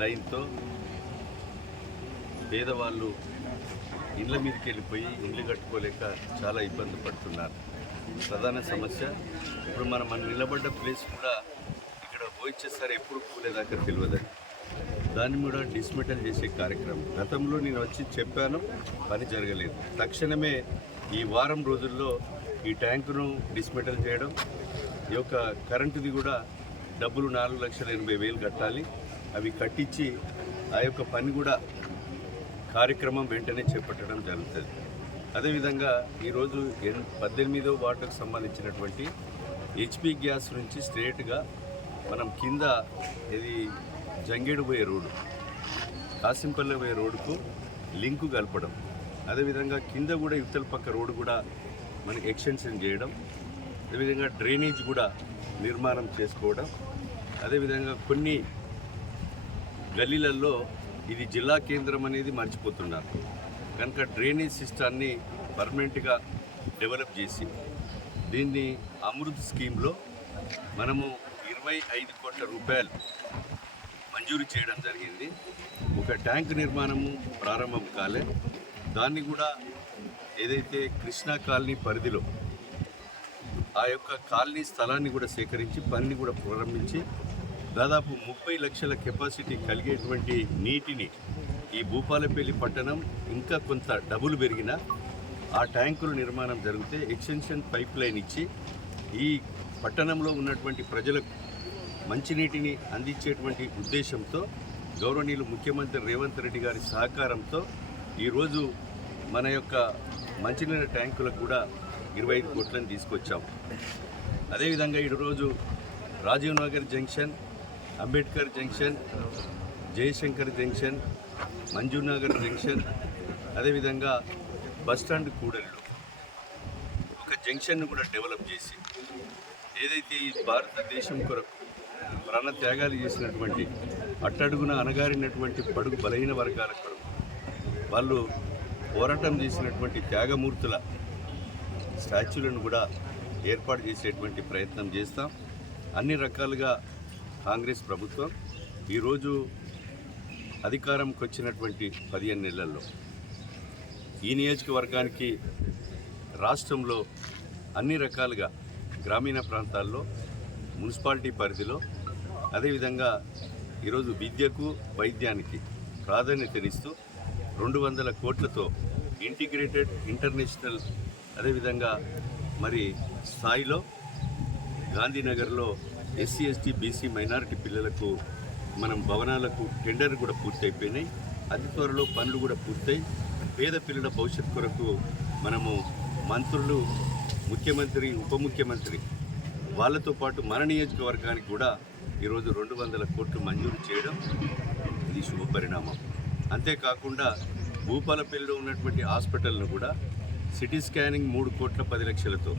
లైన్తో పేదవాళ్ళు ఇళ్ళ మీదకి వెళ్ళిపోయి ఇల్లు కట్టుకోలేక చాలా ఇబ్బంది పడుతున్నారు. ప్రధాన సమస్య ఇప్పుడు మనం మనం నిలబడ్డ ప్లేస్ కూడా ఇక్కడ ఎప్పుడు కూలేదాకా తెలియదు దాన్ని కూడా డిస్మెటల్ చేసే కార్యక్రమం. గతంలో నేను వచ్చి చెప్పాను పని జరగలేదు. తక్షణమే ఈ వారం రోజుల్లో ఈ ట్యాంకును డిస్మెటల్ చేయడం ఈ యొక్క కరెంటుది కూడా డబ్బులు నాలుగు లక్షల ఎనభై వేలు కట్టాలి. అవి కట్టించి ఆ యొక్క పని కూడా కార్యక్రమం వెంటనే చేపట్టడం జరుగుతుంది. అదేవిధంగా ఈరోజు ఎన్ పద్దెనిమిదో వార్డుకు సంబంధించినటువంటి హెచ్పి గ్యాస్ నుంచి స్ట్రేట్గా మనం కింద ఇది జంగేడు పోయే రోడ్డు కాసింపల్లి పోయే రోడ్డుకు లింకు కలపడం. అదేవిధంగా కింద కూడా ఇవతల పక్క రోడ్డు కూడా మనకి ఎక్స్టెన్షన్ చేయడం అదేవిధంగా డ్రైనేజ్ కూడా నిర్మాణం చేసుకోవడం అదేవిధంగా కొన్ని గల్లీలలో ఇది జిల్లా కేంద్రం అనేది మర్చిపోతున్నారు. కనుక డ్రైనేజ్ సిస్టాన్ని పర్మనెంట్గా డెవలప్ చేసి దీన్ని అమృత్ స్కీమ్లో మనము ఇరవై ఐదు కోట్ల రూపాయలు మంజూరు చేయడం జరిగింది. ఒక ట్యాంక్ నిర్మాణము ప్రారంభం కాలే. దాన్ని కూడా ఏదైతే కృష్ణా కాలనీ పరిధిలో ఆ యొక్క కాలనీ స్థలాన్ని కూడా సేకరించి పనిని కూడా ప్రారంభించి దాదాపు ముప్పై లక్షల కెపాసిటీ కలిగేటువంటి నీటిని ఈ భూపాలపల్లి పట్టణం ఇంకా కొంత డబుల్ పెరిగిన ఆ ట్యాంకుల నిర్మాణం జరిగితే ఎక్స్టెన్షన్ పైప్ లైన్ ఇచ్చి ఈ పట్టణంలో ఉన్నటువంటి ప్రజలకు మంచినీటిని అందించేటువంటి ఉద్దేశంతో గౌరవనీయులు ముఖ్యమంత్రి రేవంత్ రెడ్డి గారి సహకారంతో ఈరోజు మన యొక్క మంచినీళ్ళ ట్యాంకులకు కూడా ఇరవై ఐదు కోట్లను తీసుకొచ్చాం. అదేవిధంగా ఈరోజు Rajiv Nagar junction Ambedkar junction Jayashankar junction Manjunagar junction అదేవిధంగా బస్టాండ్ కూడళ్ళు ఒక జంక్షన్ను కూడా డెవలప్ చేసి ఏదైతే ఈ భారతదేశం కొరకు ప్రాణ త్యాగాలు చేసినటువంటి అట్టడుగున అణగారినటువంటి పడుగు బలహీన వర్గాల కొరకు వాళ్ళు పోరాటం చేసినటువంటి త్యాగమూర్తుల స్టాచ్యూలను కూడా ఏర్పాటు చేసేటువంటి ప్రయత్నం చేస్తాం. అన్ని రకాలుగా కాంగ్రెస్ ప్రభుత్వం ఈరోజు అధికారంకి వచ్చినటువంటి పదిహేను నెలల్లో ఈ నియోజకవర్గానికి రాష్ట్రంలో అన్ని రకాలుగా గ్రామీణ ప్రాంతాల్లో మున్సిపాలిటీ పరిధిలో అదేవిధంగా ఈరోజు విద్యకు వైద్యానికి ప్రాధాన్యతనిస్తూ రెండు వందల కోట్లతో ఇంటిగ్రేటెడ్ ఇంటర్నేషనల్ అదేవిధంగా మరి స్థాయిలో గాంధీనగర్లో ఎస్సీ ఎస్టీ బీసీ మైనారిటీ పిల్లలకు మనం భవనాలకు టెండర్ కూడా పూర్తయిపోయినాయి. అతి త్వరలో పనులు కూడా పూర్తయి. పేద పిల్లల భవిష్యత్ కొరకు మనము మంత్రులు ముఖ్యమంత్రి ఉప ముఖ్యమంత్రి వాళ్ళతో పాటు మన నియోజకవర్గానికి కూడా ఈరోజు రెండు వందల కోట్లు మంజూరు చేయడం ఇది శుభ పరిణామం అంతేకాకుండా భూపాలపల్లిలో ఉన్నటువంటి హాస్పిటల్ను కూడా సిటీ స్కానింగ్ మూడు కోట్ల పది లక్షలతో.